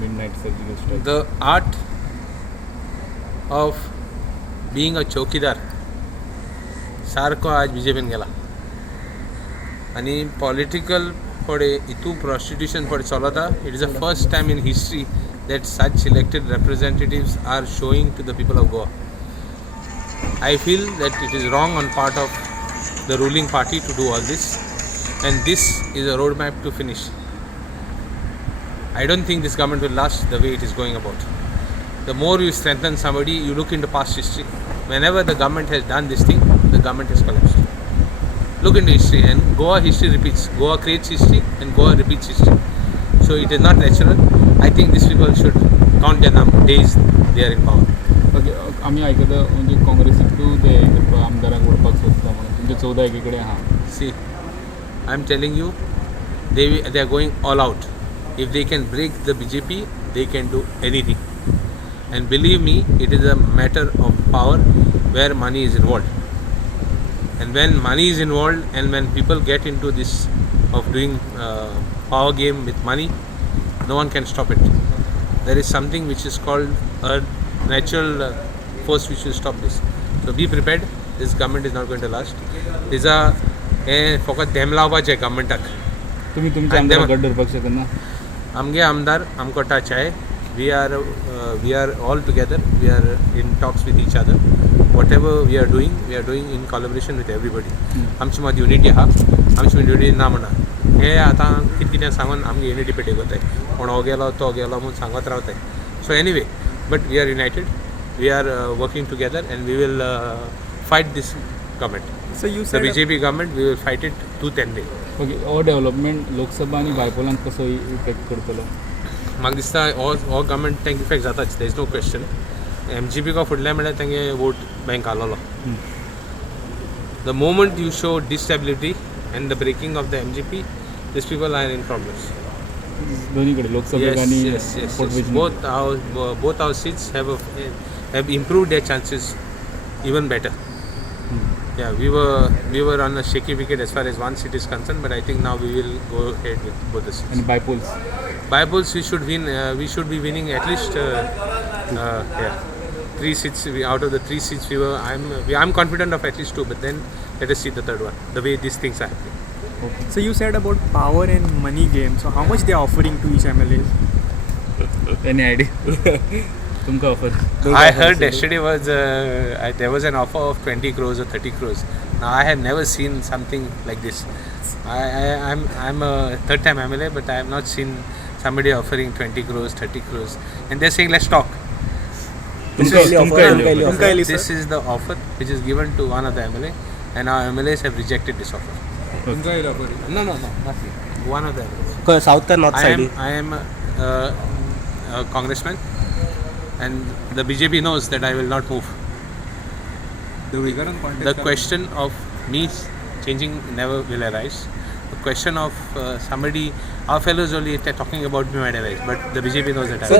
midnight surgical strike. The art of being a चौकीदार सारको आज बीजेपीन गेला आणि पॉलिटिकल पडे इतू प्रॉस्टिट्यूशन पडे चलता. It is the first time in history that such elected representatives are showing to the people of Goa. I feel that it is wrong on part of the ruling party to do all this, and this is a roadmap to finish. I don't think this government will last the way it is going about. The more you strengthen somebody, you look into past history. Whenever the government has done this thing, the government has collapsed. Look into history, and Goa history repeats. Goa creates history and Goa repeats history. So it is not natural. I think these people should count their days they are in power. Okay आम्ही ऐकलं म्हणजे काँग्रेसीतू ते आमदारांक उडपाक सोदता म्हणून तुमचे 14 एकीकडे आहा. See, I am telling you, they are going all out. If they can break the BJP, they can do anything. And believe me, it is a matter of power where money is involved. And when money is involved, and when people get into this of doing power game with money, no one can stop it. There is something which is called a natural force which will stop this. So be prepared. This government is not going to last. This is फकत dam लावपाचे गव्हर्मेंटाक. तुम्ही तुमच्या आमदाराक गड्डर पक्ष करना. आमगे आमदार आमको touch आहे. We are all together. We are in talks with each other. Whatever we are doing in collaboration with everybody. आमची मत युनिटी हा. आमची युनिटी ना म्हणा. हे आता कितकितें सांगून आमगे युनिटी पेटे करताय. कोण हो गेलो तो गेलो म्हणून सांगत रावताय. So anyway, but we are united. We are working together, and we will fight this government. So you said the BJP government, we will fight it tooth and nail. Okay हो डेव्हलपमेंट लोकसभा आणि बायपोलांत कसो effect करतलो. म्हाका दिसता हो government तांकां effect जाताच. There is no question. MGP को फुडल्या म्हणल्यार तांगे वोट बँक आलोलो. The moment you show destability and the breaking of the MGP, these people are in problems. दोन्हीकडे लोकसभा आणि both our seats have improved their chances even better. Yeah, we were on a shaky wicket as far as one seat is concerned, but I think now we will go ahead with both the seats. And by polls we should win. We should be winning at least 3 seats. Out of the 3 seats I'm confident of at least 2, but then let us see the third one, the way these things are happening. Okay. So you said about power and money game. So how much they are offering to each MLAs? Any idea? तुमका offer? I heard yesterday there was an offer of 20 crores or 30 crores. Now I have never seen something like this. I'm a third time MLA, but I have not seen somebody offering 20 crores, 30 crores, and they're saying let's talk. This is the offer which is given to one of the MLA, and our MLAs have rejected this offer. No, nothing. One of them. South and north side. I am a congressman, and the BJP knows that I will not move. The question of me changing never will arise. The question of somebody, our fellows only, if they're talking about me might arise, but the BJP knows that I will.